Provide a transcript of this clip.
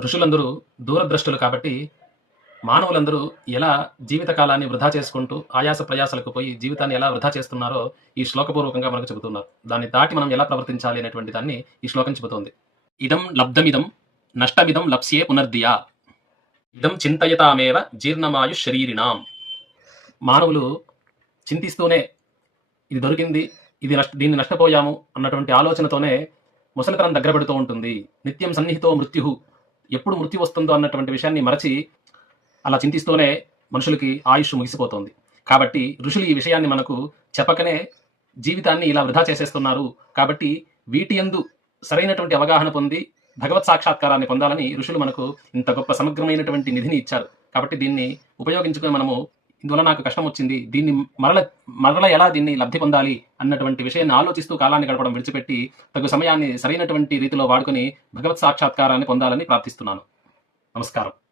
ఋషులందరూ దూరద్రష్టులు కాబట్టి మానవులందరూ ఎలా జీవితకాలాన్ని వృధా చేసుకుంటూ ఆయాస ప్రయాసలకు పోయి జీవితాన్ని ఎలా వృధా చేస్తున్నారో ఈ శ్లోకపూర్వకంగా మనకు చెబుతున్నారు. దాన్ని దాటి మనం ఎలా ప్రవర్తించాలి అనేటువంటి దాన్ని ఈ శ్లోకం చెబుతోంది. ఇదం లబ్ధమిదం నష్టమిదం లప్స్యే పునర్దియా. ఇదం చింతయతామేవ జీర్ణమాయు శరీరినాం మానవులు చింతిస్తూనే ఇది దొరికింది ఇది నష్ట దీన్ని నష్టపోయాము అన్నటువంటి ఆలోచనతోనే ముసలితనం దగ్గర పెడుతూ ఉంటుంది. నిత్యం సన్నిహితో మృత్యు ఎప్పుడు మృతి వస్తుందో అన్నటువంటి విషయాన్ని మరచి అలా చింతిస్తూనే మనుషులకి ఆయుష్ ముగిసిపోతుంది. కాబట్టి ఋషులు ఈ విషయాన్ని మనకు చెప్పకనే జీవితాన్ని ఇలా వృధా చేసేస్తున్నారు. కాబట్టి వీటి యందు సరైనటువంటి అవగాహన పొంది భగవత్ సాక్షాత్కారాన్ని పొందాలని ఋషులు మనకు ఇంత గొప్ప సమగ్రమైనటువంటి నిధిని ఇచ్చారు. కాబట్టి దీన్ని ఉపయోగించుకొని మనము ఇందువల్ల నాకు కష్టం వచ్చింది. దీన్ని మరల మరల ఎలా దీన్ని లబ్ధి పొందాలి అన్నటువంటి విషయాన్ని ఆలోచిస్తూ కాలాన్ని గడపడం విడిచిపెట్టి తగు సమయాన్ని సరైనటువంటి రీతిలో వాడుకొని భగవత్ సాక్షాత్కారాన్ని పొందాలని ప్రార్థిస్తున్నాను. నమస్కారం.